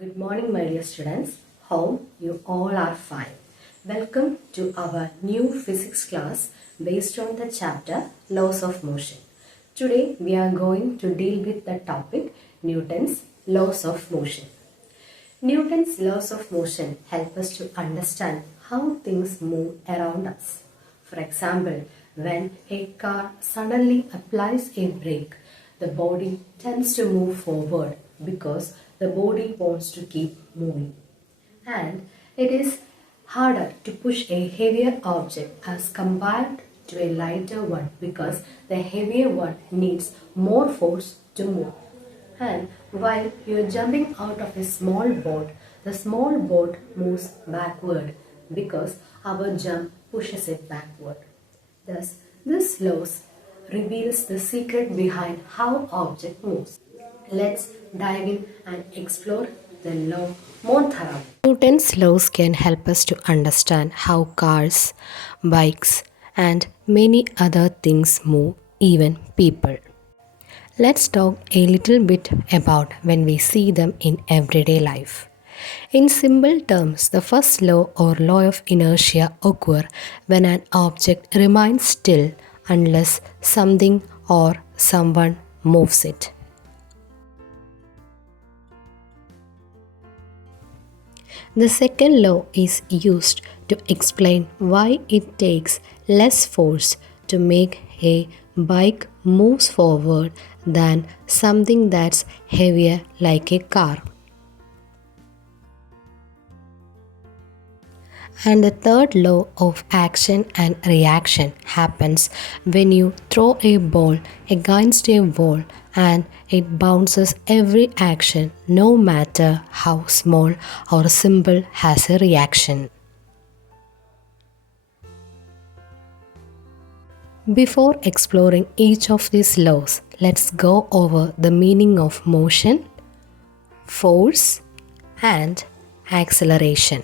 Good morning, my dear students. Hope you all are fine. Welcome to our new physics class based on the chapter Laws of Motion. Today we are going to deal with the topic Newton's Laws of Motion. Newton's laws of motion help us to understand how things move around us. For example, when a car suddenly applies a brake, the body tends to move forward because the body wants to keep moving. And it is harder to push a heavier object as compared to a lighter one because the heavier one needs more force to move. And while you are jumping out of a small boat, the small boat moves backward because our jump pushes it backward. Thus, this law reveals the secret behind how object moves. Let's dive in and explore the law more thoroughly. Newton's laws can help us to understand how cars, bikes, and many other things move, even people. Let's talk a little bit about when we see them in everyday life. In simple terms, the first law or law of inertia occurs when an object remains still unless something or someone moves it. The second law is used to explain why it takes less force to make a bike move forward than something that's heavier like a car. And the third law of action and reaction happens when you throw a ball against a wall and it bounces. Every action, no matter how small or simple, has a reaction. Before exploring each of these laws, let's go over the meaning of motion, force, and acceleration.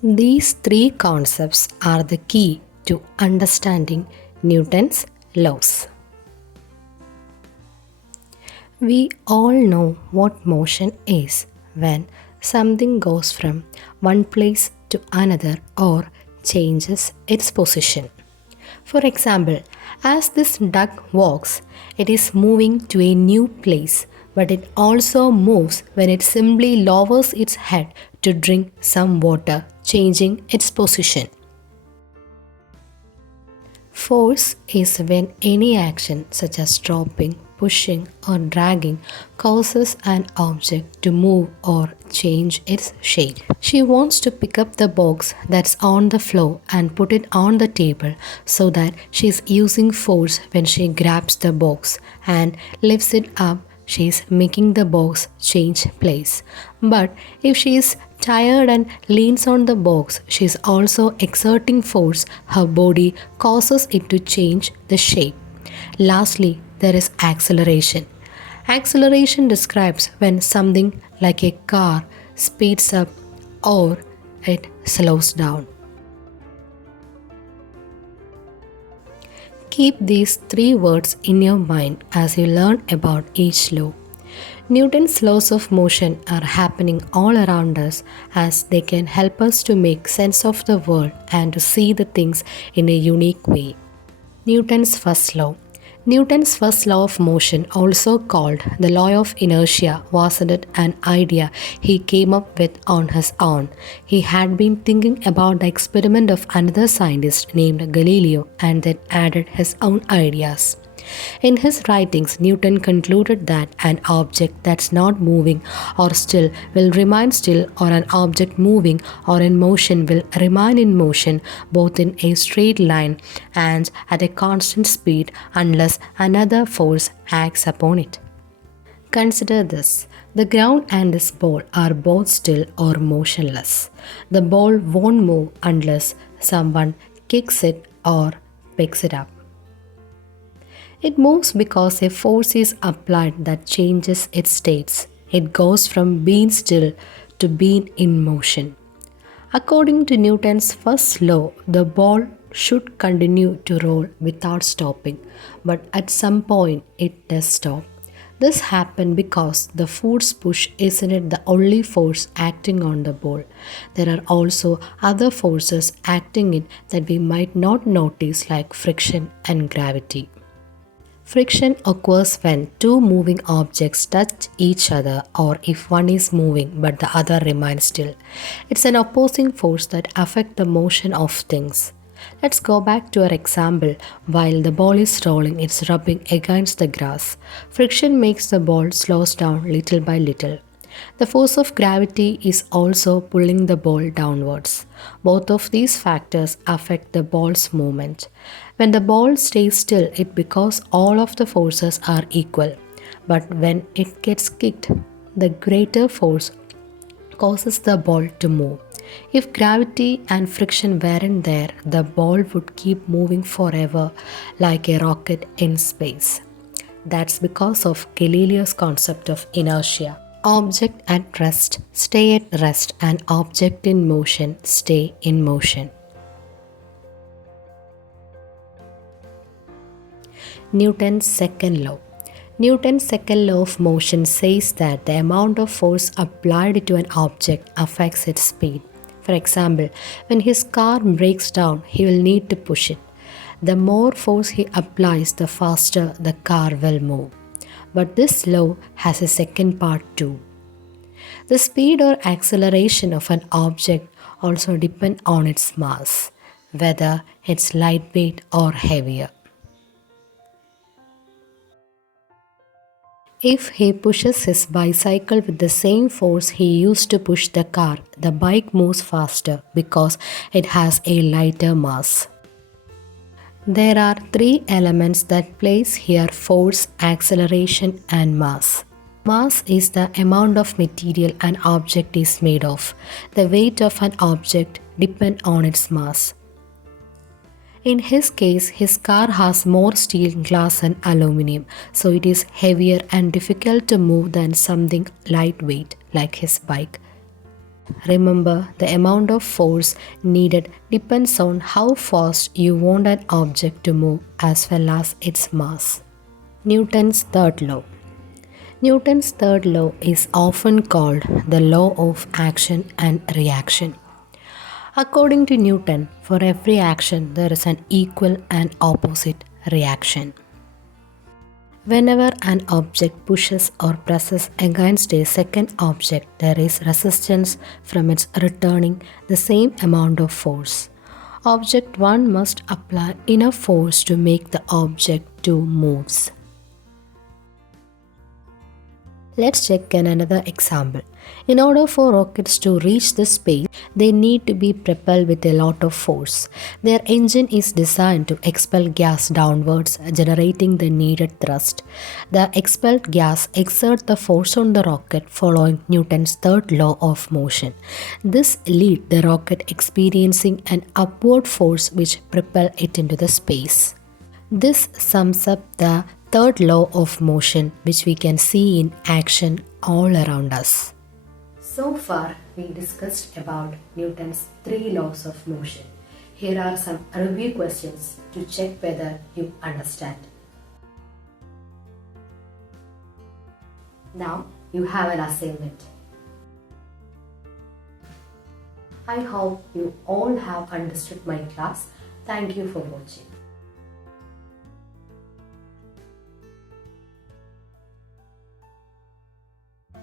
These three concepts are the key to understanding Newton's laws. We all know what motion is when something goes from one place to another or changes its position. For example, as this duck walks, it is moving to a new place, but it also moves when it simply lowers its head to drink some water, changing its position. Force is when any action such as dropping, pushing, or dragging causes an object to move or change its shape. She wants to pick up the box that's on the floor and put it on the table so that she is using force when she grabs the box and lifts it up. She is making the box change place. But if she is tired and leans on the box, she is also exerting force. Her body causes it to change the shape. Lastly, there is acceleration. Acceleration describes when something like a car speeds up or it slows down. Keep these three words in your mind as you learn about each law. Newton's laws of motion are happening all around us as they can help us to make sense of the world and to see the things in a unique way. Newton's first law. Newton's first law of motion, also called the law of inertia, wasn't an idea he came up with on his own. He had been thinking about the experiment of another scientist named Galileo and then added his own ideas. In his writings, Newton concluded that an object that's not moving or still will remain still, or an object moving or in motion will remain in motion, both in a straight line and at a constant speed, unless another force acts upon it. Consider this. The ground and this ball are both still or motionless. The ball won't move unless someone kicks it or picks it up. It moves because a force is applied that changes its states. It goes from being still to being in motion. According to Newton's first law, the ball should continue to roll without stopping, but at some point it does stop. This happened because the force push isn't the only force acting on the ball. There are also other forces acting it that we might not notice, like friction and gravity. Friction occurs when two moving objects touch each other or if one is moving but the other remains still. It's an opposing force that affects the motion of things. Let's go back to our example. While the ball is rolling, it's rubbing against the grass. Friction makes the ball slows down little by little. The force of gravity is also pulling the ball downwards. Both of these factors affect the ball's movement. When the ball stays still, it's because all of the forces are equal. But when it gets kicked, the greater force causes the ball to move. If gravity and friction weren't there, the ball would keep moving forever like a rocket in space. That's because of Galileo's concept of inertia. Object at rest stay at rest and object in motion stay in motion. Newton's second law. Newton's second law of motion says that the amount of force applied to an object affects its speed. For example, when his car breaks down, he will need to push it. The more force he applies, the faster the car will move. But this law has a second part too. The speed or acceleration of an object also depends on its mass, whether it's lightweight or heavier. If he pushes his bicycle with the same force he used to push the car, the bike moves faster because it has a lighter mass. There are three elements that place here: force, acceleration, and mass. Mass is the amount of material an object is made of. The weight of an object depends on its mass. In his case, his car has more steel, glass, and aluminum, so it is heavier and difficult to move than something lightweight like his bike. Remember, the amount of force needed depends on how fast you want an object to move as well as its mass. Newton's third law. Newton's third law is often called the law of action and reaction. According to Newton, for every action there is an equal and opposite reaction. Whenever an object pushes or presses against a second object, there is resistance from its returning the same amount of force. Object 1 must apply enough force to make the object 2 moves. Let's check another example. In order for rockets to reach the space, they need to be propelled with a lot of force. Their engine is designed to expel gas downwards, generating the needed thrust. The expelled gas exerts the force on the rocket following Newton's third law of motion. This leads the rocket experiencing an upward force which propels it into the space. This sums up the third law of motion, which we can see in action all around us. So far, we discussed about Newton's 3 laws of motion. Here are some review questions to check whether you understand. Now, you have an assignment. I hope you all have understood my class. Thank you for watching.